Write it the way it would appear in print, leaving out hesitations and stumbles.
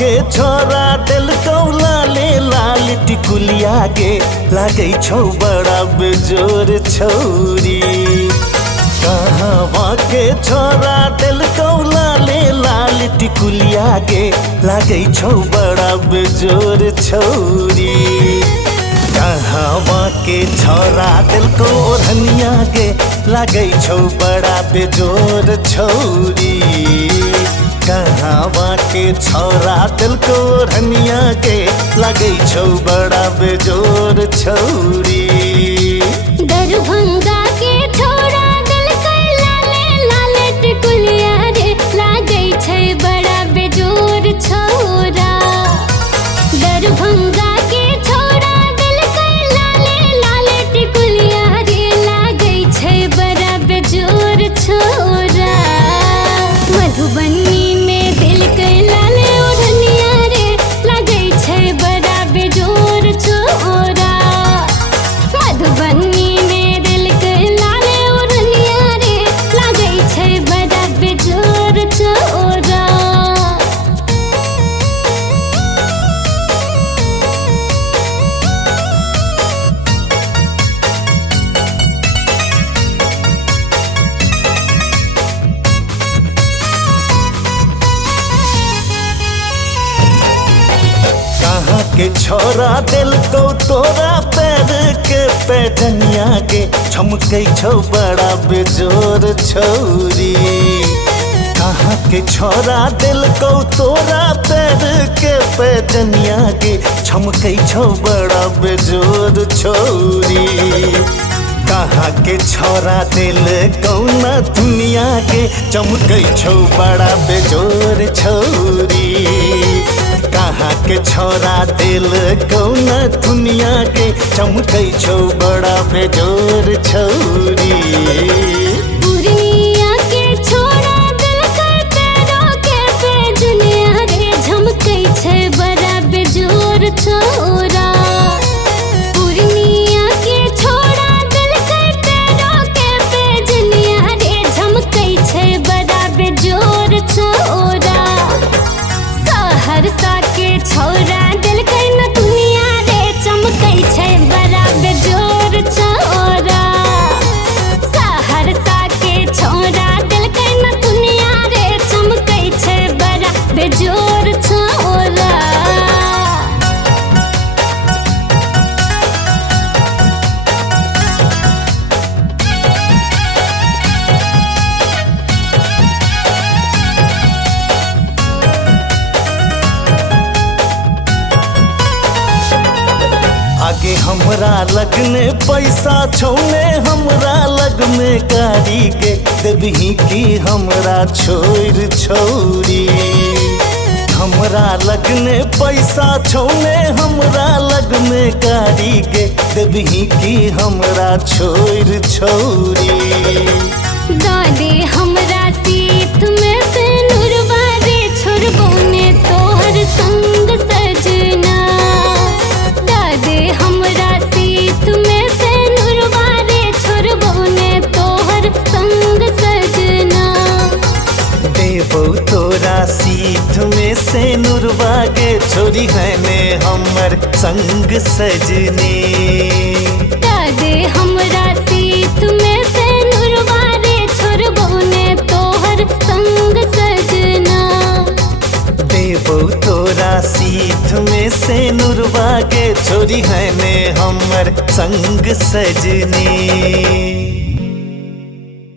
के छोरा दिल कौला ले लाल टिकुलिया गे लागे छौ बड़ा बेजोर छौरी। कहवा के छोरा दिल कौला ले लाल टिकुलिया गे लागे छौ बड़ा बेजोर छौरी। कहवा के छोरा दिल को ओढ़निया गे लागे छौ बड़ा बेजोर छौरी। कहवा के छोरा दिल को ओढ़निया गे लागे छौ बड़ा बेजोर छौरी। दरभंगा के छोरा दिल कैला ले लाल टिकुलिया रे लागे छै बड़ा बेजोर छौरा। दरभंगा के छोरा दिल कैला ले लाल टिकुलिया रे लागे छै बड़ा बेजोर छौरा। मधुबनी में दिल कैला ले ओढ़निया रे लागे छै बड़ा बेजोर छौरा। मधुबनी में दिल कैला ले ओढ़निया रे लागे छै बड़ा बेजोर छौरा। कहाँ के छोरा दिल को तोरा पैर के पैठनिया गे छमकै छौ बड़ा बेजोर छौरी। कहाँ के छोरा दिल को तोरा पैर के पैठनिया गे छमकै छौ बड़ा बेजोर छौरी। कहाँ के छोरा दिल कौना दुनिया के चमकै छौ बड़ा बेजोर छौरी। कहाँ के छोरा दिल कौना दुनिया के चमकै छौ बड़ा बेजोर छौरी। पूर्णिया के छोरा दिल पैरो के पैजनिया रे झमकै छै बड़ा बेजोर छौरा। पूर्णिया के छोरा दिल पैरो के पैजनिया रे झमकै छै बड़ा बेजोर छौरा। सहरसा के छोरा दिल न दुनिया रे चमकै छै बड़ा बेजोर छौरा। सहरसा के छोरा दिल न दुनिया रे चमकै छै बड़ा बेजोर छौरा। आगे हमरा लगने पैसा छौने हमरा लग में गाड़ी के देबही की हमरा छोड़ छौरी। हमरा लगने पैसा छौने हमरा लग में गाड़ी के देबही की हमरा छोड़ छौरी। दादे हमरा सीत में से नुरवा रे छोड़बो ने तोहर संग सजना। दादे हमरा सीत में से नुरवा रे छोड़बो ने तोहर संग सजना। देबो तोरा सीत में से नुरवा गे छोरी है ने हमर संग सजनी। दादे हमरा सीत में से नुरवा रे छोड़बो ने तोहर संग सजना। देबो तोरा सीत में से नुरवा गे छोरी है ने हमर संग सजनी।